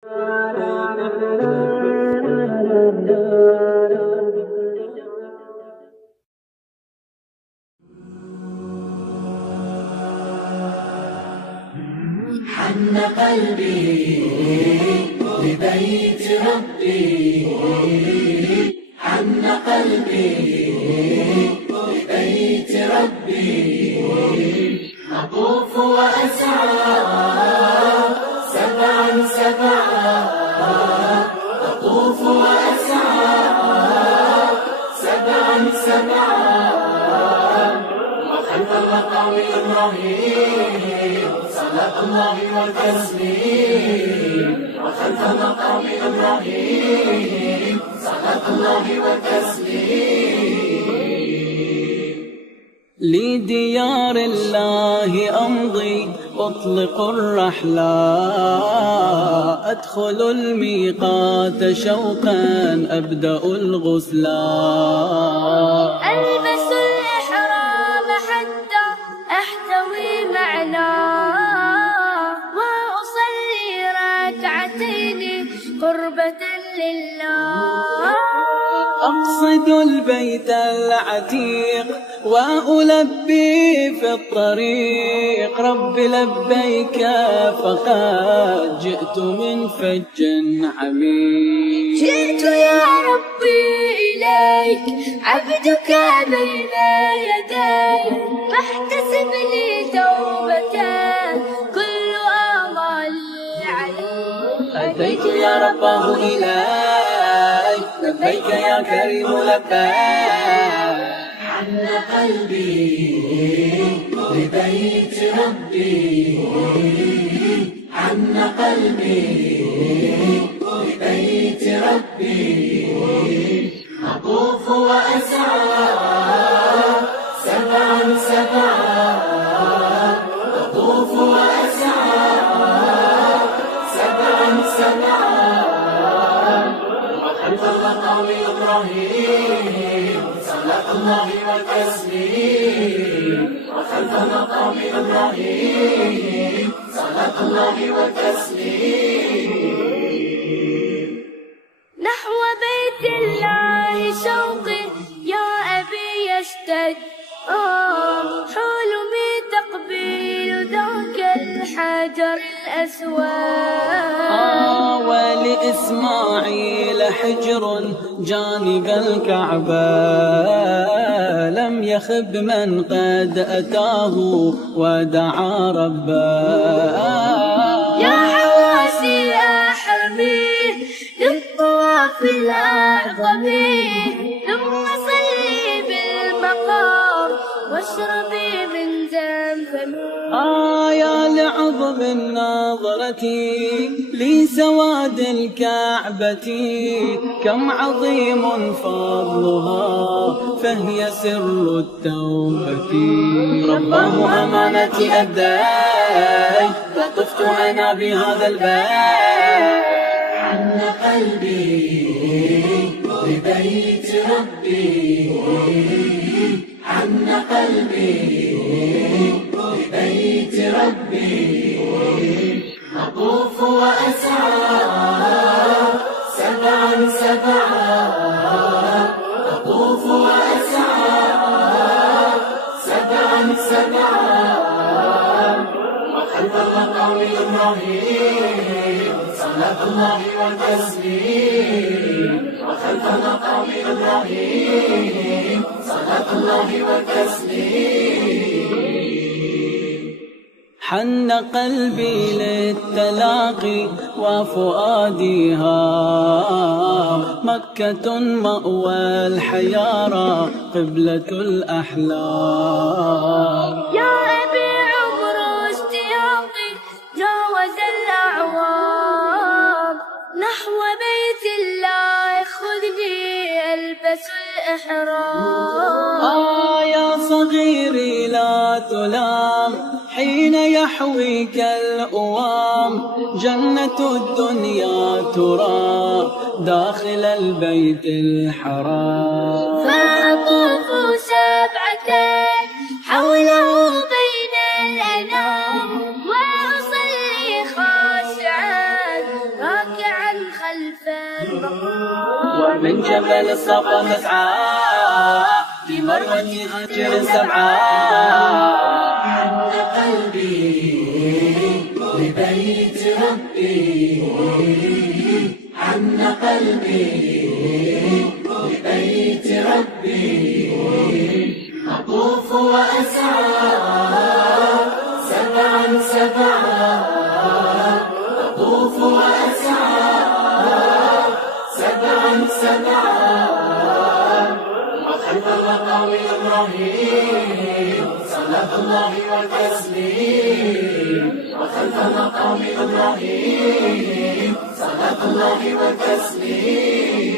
حن قلبي لبيت ربي، حن قلبي لبيت ربي، أطوف وأسعى سبعا سبعا، أطوف وأسعى سبعا سبعا، وخلف المقام إبراهيم صلاة الله والتسليم، وخلف مقام إبراهيم صلاة الله والتسليم. لديار الله أمضي أطلق الرحلة، أدخل الميقات شوقا أبدأ الغسلا، ألبس الإحرام حتى أحتوي معناه، وأصلي ركعتين قربة لله، أقصد البيت العتيق وألبي في الطريق، رب لبيك فقد جئت من فج عميق. جئت يا ربي إليك عبدك بين يديك، فاحتسب لي توبة كل آمالي عليك. أتيت يا رباه إليك لبيك يا كريم لبيك. حن قلبي لبيت ربي، حن قلبي لبيت ربي، أطوف وأسعى سبعا سبعا، أطوف وأسعى سبعا سبعا، وخلف المقام إبراهيم صلاة الله والتسليم، وخلف مقام إبراهيم صلاة الله والتسليم. نحو بيت الله شوقي يا أبي يشتد، حلمي تقبيل ذاك الحجر الأسود، ولإسماعيل حجر جانب الكعبة، لم يخب من قد أتاه ودعا ربه. يا حواسي أحرمي للطواف الأعظم، ثم صلي بالمقام واشربي من زمزم. يا لعظم النظرة لسواد الكعبة، كم عظيم فضلها فهي سر التوبة. رباه أمانتي أديت فطفت أنا بهذا البيت. حن قلبي لبيت ربي، حن قلبي لبيت ربي، أطوف وأسعى سبعا سبعا، أطوف وأسعى سبعا سبعا، وخلف المقام إبراهيم صلاة الله والتسليم، وخلف مقام إبراهيم صلاة الله والتسليم. حن قلبي للتلاقي وفؤادي مكة مأوى الحيارى قبلة الأحلام. يا أبي عمر اشتياقي جاوز الأعوام، نحو بيت الله خذني ألبس الإحرام. يا صغيري لا تلام حين يحويك الأوام، جنة الدنيا ترى داخل البيت الحرام. فأطوف سبعتين حوله بين الأنام، وأصلي خاشعا خلفه. ومن جبل الصفا نسعى في مروة هاجر سبعى. حن قلبي لبيت ربي، حن قلبي لبيت ربي. أطوف وأسعى سبعا سبعا، أطوف وأسعى سبعا سبعا. وخلف المقام إبراهيم صلاة الله والتسليم، وخلف مقام إبراهيم صلاة الله والتسليم.